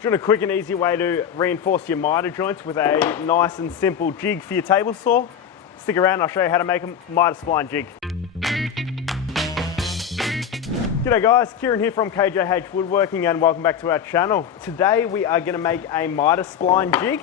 Do you want a quick and easy way to reinforce your miter joints with a nice and simple jig for your table saw? Stick around, I'll show you how to make a miter spline jig. G'day guys, Kieran here from KJH Woodworking and welcome back to our channel. Today we are going to make a miter spline jig,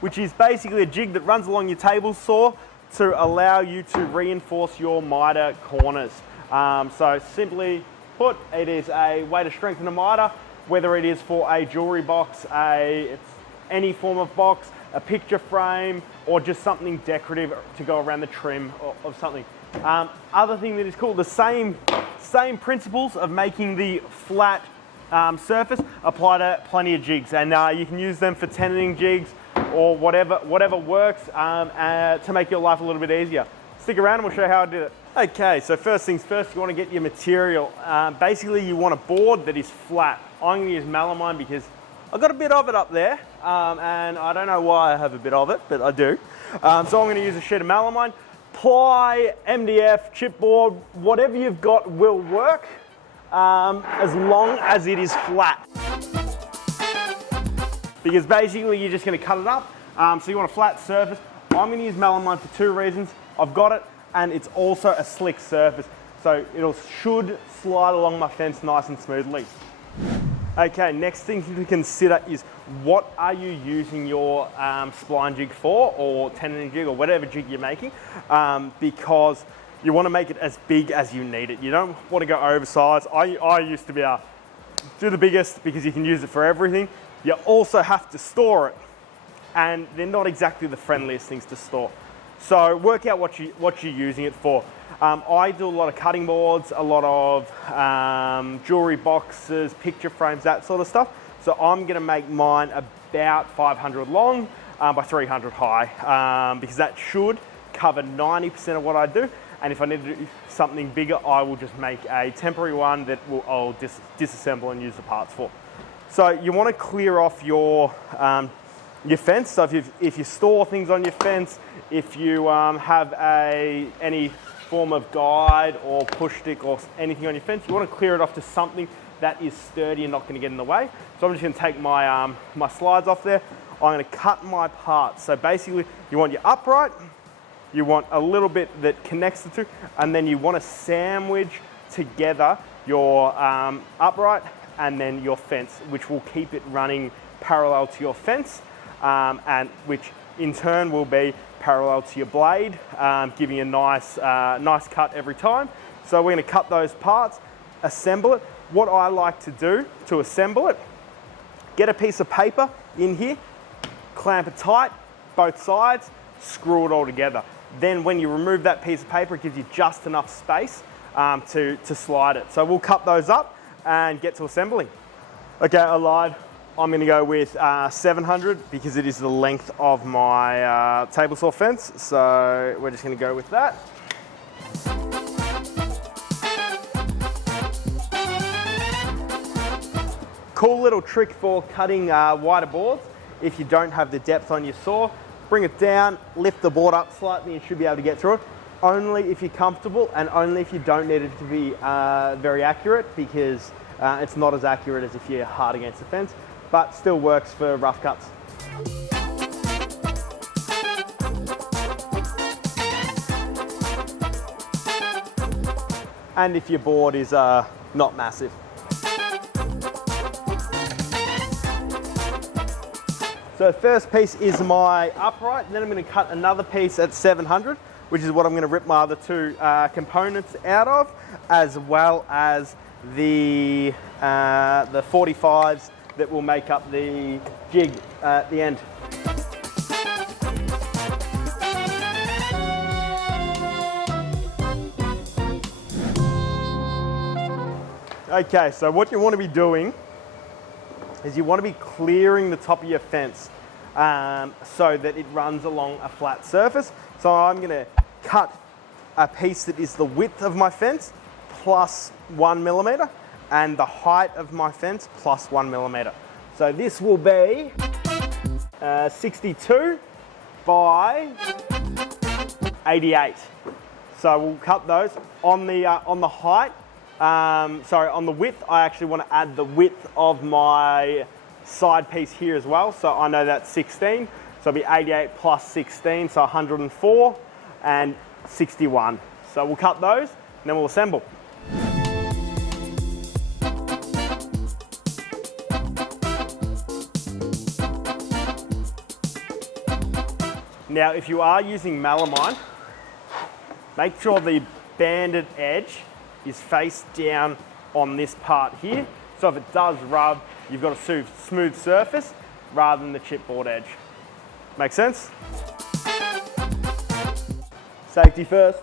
which is basically a jig that runs along your table saw to allow you to reinforce your miter corners. So simply put, it is a way to strengthen a miter, whether it is for a jewelry box, any form of box, a picture frame, or just something decorative to go around the trim of something. Other thing that is cool, the same principles of making the flat surface apply to plenty of jigs, and you can use them for tenon jigs or whatever works to make your life a little bit easier. Stick around and we'll show you how I do it. Okay, so first things first, you want to get your material. Basically, you want a board that is flat. I'm going to use melamine because I've got a bit of it up there, and I don't know why I have a bit of it, but I do. So I'm going to use a sheet of melamine. Ply, MDF, chipboard, whatever you've got will work, as long as it is flat. Because basically you're just going to cut it up, so you want a flat surface. I'm going to use melamine for two reasons. I've got it, and it's also a slick surface, so it should slide along my fence nice and smoothly. Okay, next thing to consider is what are you using your spline jig for, or tenon jig, or whatever jig you're making, because you want to make it as big as you need it. You don't want to go oversized. I used to be able to do the biggest because you can use it for everything. You also have to store it, and they're not exactly the friendliest things to store. So work out what you're using it for. I do a lot of cutting boards, a lot of jewelry boxes, picture frames, that sort of stuff. So I'm going to make mine about 500 long by 300 high, because that should cover 90% of what I do. And if I need to do something bigger, I will just make a temporary one that I'll disassemble and use the parts for. So you want to clear off your fence. So if you store things on your fence, if you have any form of guide or push stick or anything on your fence, you want to clear it off to something that is sturdy and not going to get in the way. So I'm just going to take my my slides off there. I'm going to cut my parts. So basically, you want your upright, you want a little bit that connects the two, and then you want to sandwich together your upright and then your fence, which will keep it running parallel to your fence, and which in turn will be parallel to your blade, giving you a nice cut every time. So we're going to cut those parts, assemble it. What I like to do to assemble it, get a piece of paper in here, clamp it tight, both sides, screw it all together. Then when you remove that piece of paper, it gives you just enough space to slide it. So we'll cut those up and get to assembling. Okay, I lied. I'm going to go with 700 because it is the length of my table saw fence. So we're just going to go with that. Cool little trick for cutting wider boards. If you don't have the depth on your saw, bring it down, lift the board up slightly, and you should be able to get through it. Only if you're comfortable, and only if you don't need it to be very accurate, because it's not as accurate as if you're hard against the fence, but still works for rough cuts. And if your board is not massive. So the first piece is my upright, and then I'm going to cut another piece at 700, which is what I'm going to rip my other two components out of, as well as the 45s that will make up the jig at the end. Okay, so what you want to be doing is you want to be clearing the top of your fence so that it runs along a flat surface. So I'm going to cut a piece that is the width of my fence plus 1 millimeter, and the height of my fence plus 1 millimeter. So this will be 62 by 88. So we'll cut those on the height. On the width, I actually want to add the width of my side piece here as well. So I know that's 16. So it'll be 88 plus 16, so 104 and 61. So we'll cut those and then we'll assemble. Now, if you are using melamine, make sure the banded edge is face down on this part here. So if it does rub, you've got a smooth surface rather than the chipboard edge. Make sense? Safety first.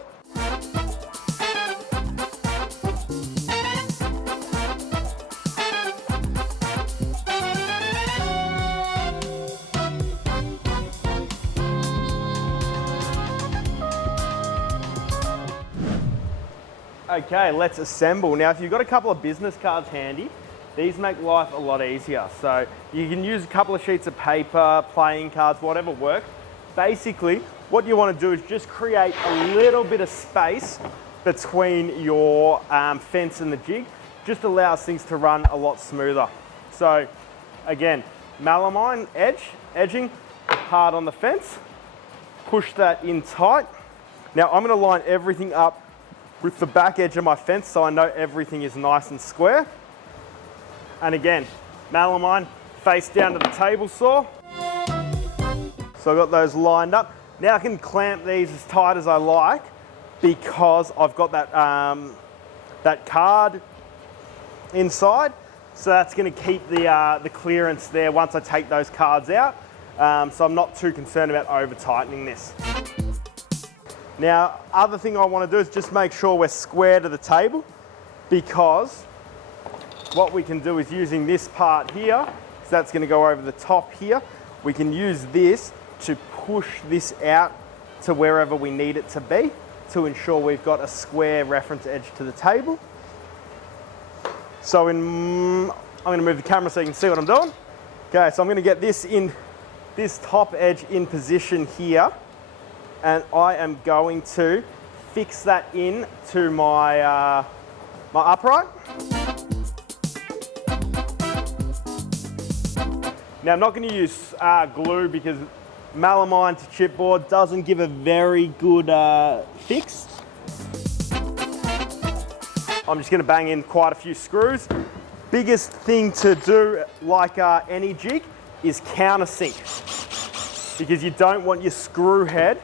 Okay, let's assemble. Now, if you've got a couple of business cards handy, these make life a lot easier. So you can use a couple of sheets of paper, playing cards, whatever works. Basically, what you want to do is just create a little bit of space between your fence and the jig. Just allows things to run a lot smoother. So again, melamine edging hard on the fence. Push that in tight. Now I'm going to line everything up with the back edge of my fence so I know everything is nice and square. And again, melamine face down to the table saw. So I've got those lined up. Now I can clamp these as tight as I like because I've got that, that card inside. So that's going to keep the clearance there once I take those cards out. So I'm not too concerned about over tightening this. Now, other thing I want to do is just make sure we're square to the table, because what we can do is using this part here, so that's going to go over the top here, we can use this to push this out to wherever we need it to be to ensure we've got a square reference edge to the table. So I'm going to move the camera so you can see what I'm doing. Okay, so I'm going to get this top edge in position here. And I am going to fix that in to my, my upright. Now I'm not going to use glue because melamine to chipboard doesn't give a very good fix. I'm just going to bang in quite a few screws. Biggest thing to do, like any jig, is countersink, because you don't want your screw head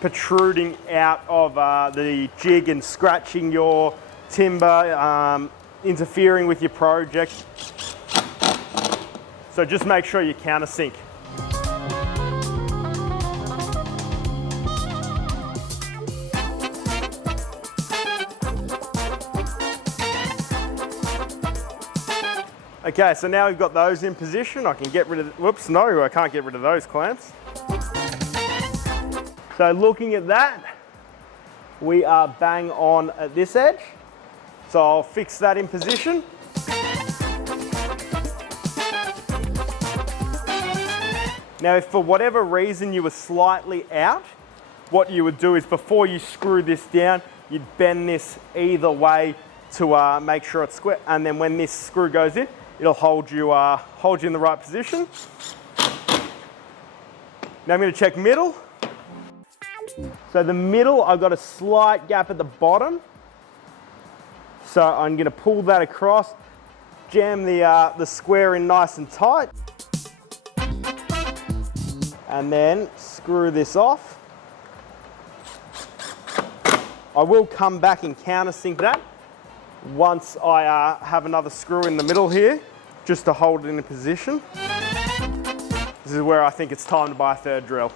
protruding out of the jig and scratching your timber, interfering with your project. So just make sure you countersink. Okay, so now we've got those in position. I can get rid of, whoops, no, I can't get rid of those clamps. So looking at that, we are bang on at this edge. So I'll fix that in position. Now, if for whatever reason you were slightly out, what you would do is before you screw this down, you'd bend this either way to make sure it's square. And then when this screw goes in, it'll hold you in the right position. Now I'm going to check middle. So the middle, I've got a slight gap at the bottom. So I'm going to pull that across, jam the square in nice and tight, and then screw this off. I will come back and countersink that once I have another screw in the middle here, just to hold it in position. This is where I think it's time to buy a third drill.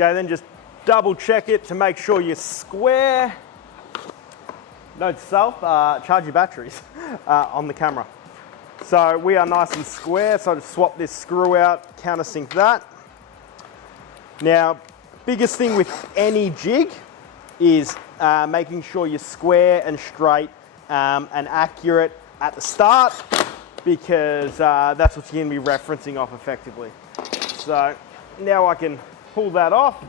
Okay, then just double check it to make sure you're square. Note to self, charge your batteries on the camera. So we are nice and square, so I just swap this screw out, countersink that. Now, biggest thing with any jig is making sure you're square and straight and accurate at the start, because that's what you're going to be referencing off effectively. So now I can pull that off,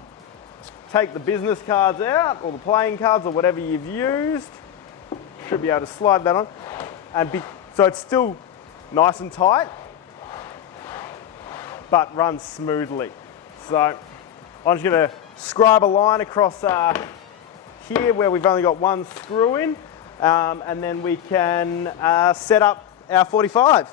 take the business cards out, or the playing cards, or whatever you've used. Should be able to slide that on. And so it's still nice and tight, but runs smoothly. So I'm just gonna scribe a line across here where we've only got one screw in, and then we can set up our 45.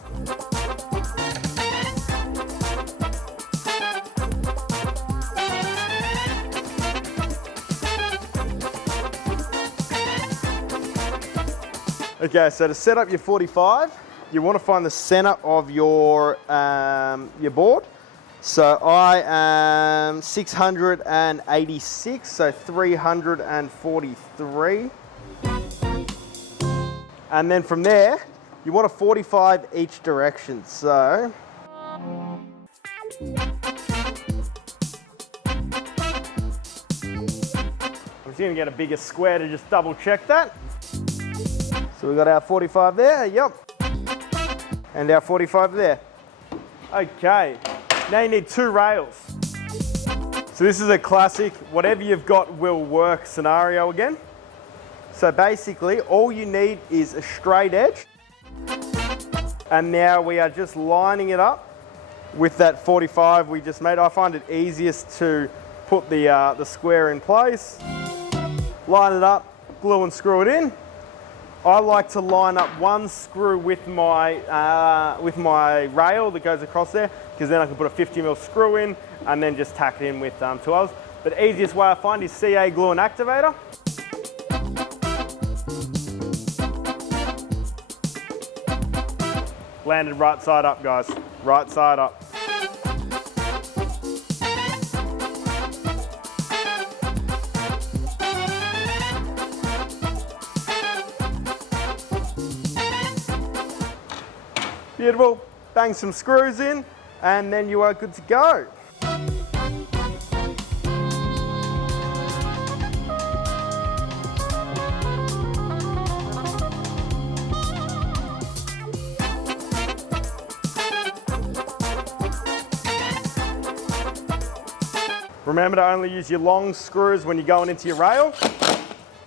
Okay, so to set up your 45, you want to find the center of your board. So I am 686, so 343. And then from there, you want a 45 each direction. So I'm just going to get a bigger square to just double check that. So we've got our 45 there, yep. And our 45 there. Okay, now you need 2 rails. So this is a classic, whatever you've got will work scenario again. So basically, all you need is a straight edge. And now we are just lining it up with that 45 we just made. I find it easiest to put the square in place. Line it up, glue and screw it in. I like to line up one screw with my rail that goes across there, because then I can put a 50mm screw in and then just tack it in with 2 others. But the easiest way I find is CA glue and activator. Landed right side up, guys. Right side up. Beautiful, bang some screws in, and then you are good to go. Remember to only use your long screws when you're going into your rail,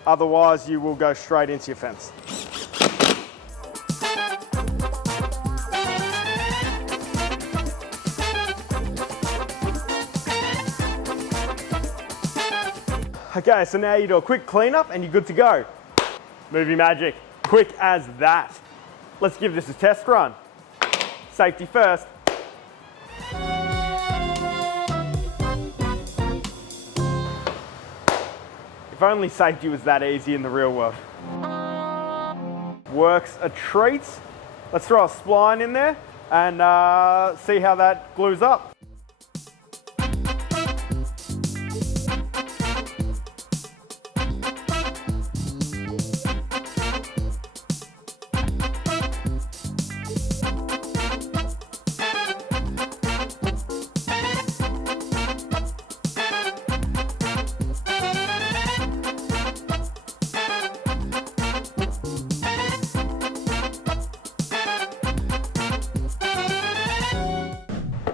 otherwise you will go straight into your fence. Okay, so now you do a quick cleanup and you're good to go. Movie magic, quick as that. Let's give this a test run. Safety first. If only safety was that easy in the real world. Works a treat. Let's throw a spline in there and see how that glues up.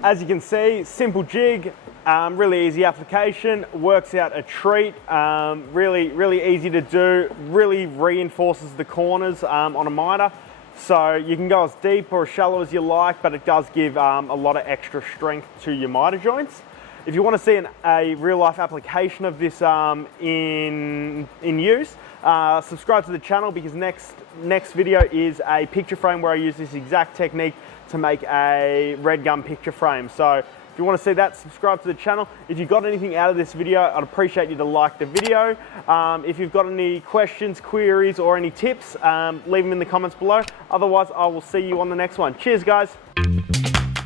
As you can see, simple jig, really easy application, works out a treat, really easy to do, really reinforces the corners on a miter. So you can go as deep or as shallow as you like, but it does give a lot of extra strength to your miter joints. If you want to see a real life application of this in use, subscribe to the channel, because next video is a picture frame where I use this exact technique to make a red gum picture frame. So if you want to see that, subscribe to the channel. If you got anything out of this video, I'd appreciate you to like the video. If you've got any questions, queries, or any tips, leave them in the comments below. Otherwise, I will see you on the next one. Cheers, guys.